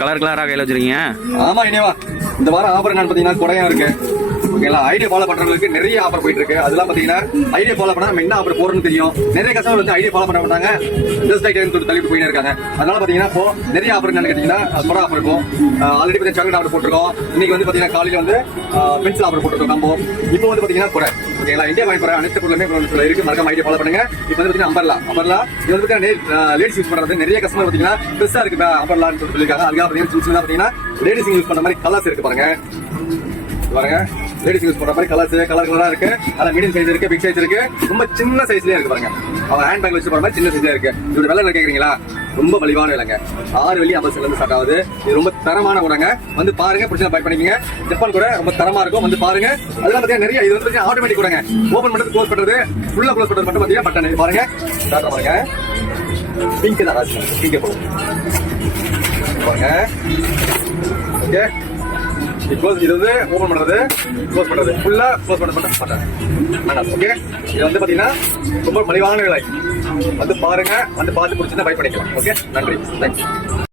Colour கலரா கையில வச்சிருக்கீங்க. ஆமா இனிவா இந்த வாரம் ஆஃபர் என்னன்னு பாத்தீங்கன்னா கொடையா இருக்கு. ஓகேங்களா, ஐடியா ஃபாலோ பண்றவங்களுக்கு நிறைய ஆஃபர் போயிட்டு இருக்கு. அதெல்லாம் பாத்தீங்கன்னா ஐடியா ஃபாலோ பண்ணா நம்ம என்ன ஆஃபர் போறோம்னு தெரியும். நிறைய கஸ்டமர் வந்து ஐடியா ஃபாலோ பண்ண மாட்டாங்க, ஜஸ்ட் லைக் சொல்லிட்டு தள்ளிட்டு போயிட்டே இருக்காங்க. அதனால பாத்தீங்கன்னா இப்போ நிறைய ஆஃபர் என்னன்னு கேட்டீங்கன்னா கொடை ஆஃபர் இருக்கும். ஆல்ரெடி பாத்தீங்கன்னா சாக்லேட் ஆஃபர் போட்டிருக்கோம். இன்னைக்கு வந்து பாத்தீங்கன்னா காலையில வந்து பென்சில் ஆஃபர் போட்டிருக்கோம் காம்போ. இப்போ வந்து பாத்தீங்கன்னா கொடை. ஓகேங்களா, இந்தியா வாங்கி போற அனைத்து பொருளுமே இருக்கு. மறக்காம ஐடியா ஃபாலோ பண்ணுங்க. இப்போ வந்து பாத்தீங்கன்னா அம்பர்லா இது வந்து பாத்தீங்கன்னா லேடிஸ் யூஸ் பண்றது நிறைய கஸ்டமர் பாத்தீங்கன்னா பெருசா இருக்கு அம்பர்லான்னு சொல்லியிருக்காங்க. அதுக்காக பாத்தீங்கன்னா லேடிஸ் யூஸ் பண்ற மாதிரி கலர்ஸ் இருக்கு பாருங்க. லேடிஸ் யூஸ் பண்ற மாதிரி கலர் கலரா இருக்கு. அதுல மீடியம் சைஸ் இருக்கு, பிக் சைஸ் இருக்கு, ரொம்ப சின்ன சைஸ்லயே இருக்கு பாருங்க. அவங்க ஹேண்ட் பேக் வச்சு போற மாதிரி சின்ன சைஸ்ல இருக்கு. இதோட விலை கேக்குறீங்களா? ரொம்ப மலிவான விலைங்க. 6 வெள்ளி 50 இருந்து ஸ்டார்ட் ஆகுது. இது ரொம்ப தரமான கூடங்க. வந்து பாருங்க, பிடிச்சா பை பண்ணிக்கங்க. ஜப்பான் கூட ரொம்ப தரமா இருக்கும். வந்து பாருங்க. அதெல்லாம் பாத்தீங்கன்னா நிறைய இது வந்து ஆட்டோமேட்டிக் கூடங்க. ஓபன் பண்றது க்ளோஸ் பண்றது ஃபுல்லா க்ளோஸ் பண்றது மட்டும் பாத்தீங்கன்னா பட்டன் பாருங்க. ஸ்டார்ட் பாருங்க. பிங்க் தான் ராஜ் பிங்க் போகும் பாருங்க. ஓகே, இது வந்து ஓபன் பண்றது க்ளோஸ் பண்றது ஃபுல்லா க்ளோஸ் பண்றது. ஓகே, இது வந்து பாத்தீங்கன்னா ரொம்ப மலிவான விலை. வந்து பாருங்க, வந்து பார்த்து பிடிச்சிருந்தா பை பண்ணிக்கலாம். ஓகே, நன்றி, தேங்க்ஸ்.